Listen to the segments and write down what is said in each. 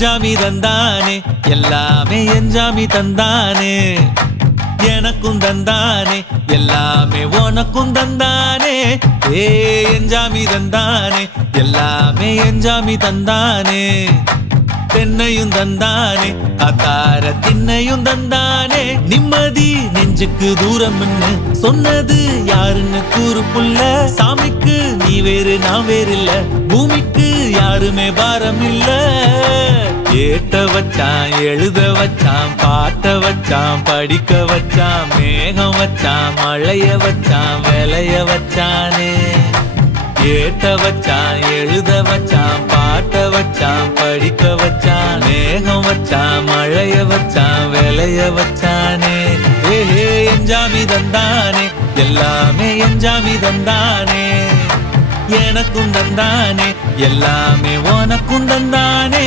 எஞ்சாமி தந்தானே எல்லாமே எஞ்சாமி தந்தானே எனக்கும் தந்தானே எல்லாமே உனக்கும் தந்தானே ஏ எஞ்சாமி தந்தானே எல்லாமே எஞ்சாமி தந்தானே தென்னையும் தந்தானே அத்தார திண்ணையும் தந்தானே நிம்மதி நெஞ்சுக்கு தூரம் சொன்னது யாருன்னு கூறு புள்ள சாமிக்கு நீ வேறு நான் வேறு இல்ல பூமிக்கு யாருமே பாரம் இல்ல ஏத்த வச்சான் எழுத வச்சான் பாட்ட வச்சான் படிக்க வச்சான் மேகம் வச்சான் மழைய வச்சான் விளைய வச்சானே ஏத்த வச்சான் எழுத வச்சான் பாட்ட வச்சான் படிக்க வச்சான் மேகம் வச்சான் மழைய வச்சான் விளைய வச்சானே ஏஹே எஞ்சாமி தந்தானே எல்லாமே எஞ்சாமி தந்தானே எனக்கும் தந்தானே எல்லாமே உனக்கும் தந்தானே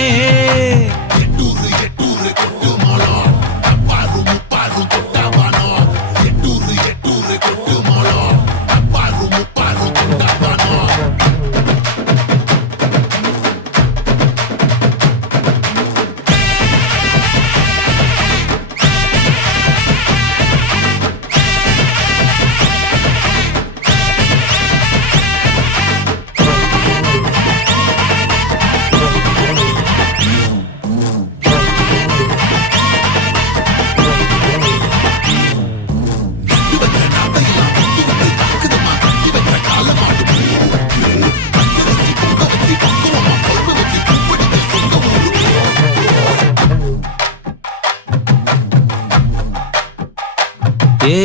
ஏ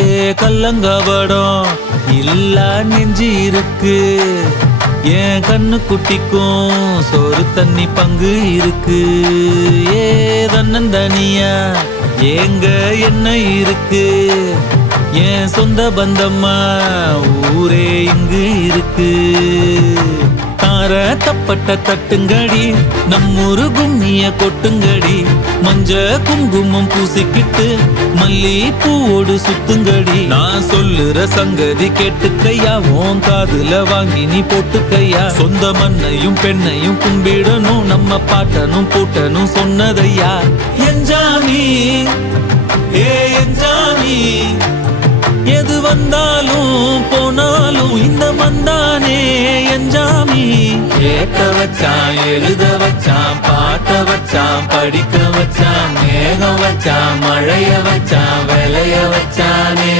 கல்லங்கபடம் இல்ல நெஞ்சு இருக்கு என் கண்ணு குட்டிக்கும் சோறு தண்ணி பங்கு இருக்கு ஏ தன்னந்தனியா ஏங்க என்ன இருக்கு என் சொந்த பந்தம்மா ஊரே இங்கு இருக்கு தார தப்பட்ட தட்டுங்கடி நம்மூரு கும்மிய கொட்டுங்கடி மஞ்ச குங்குமம் பூசிக்கிட்டு மல்லி பூவோடு சுத்துங்கடி நான் சொல்லுற சங்கதி கேட்டுக்கையா உன் காதுல வாங்கி நீ போட்டுக்கையா சொந்த மண்ணையும் பெண்ணையும் கும்பிடணும் நம்ம பாட்டனும் பூட்டனும் சொன்னதையா எஞ்சாமி ஏ எஞ்சாமி எது வந்தாலும் போனாலும் இந்த மந்தானே எஞ்சாமி ஏத்த வச்சான் எழுத வச்சான் பாட்ட வச்சான் படிக்க வச்சான் மேகம் வச்சான் மழைய வச்சான் விளைய வச்சானே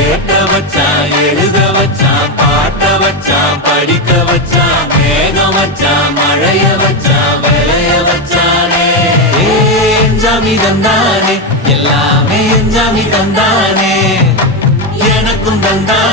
ஏத்த வச்சான் எழுத வச்சான் பாட்ட வச்சான் படிக்க வச்சான் மேகம் வச்சான் மழைய வச்சான் விளைய வச்சானே எஞ்சாமி தந்தானே எல்லாமே எஞ்சாமி தந்தானே எனக்கும் தந்தானே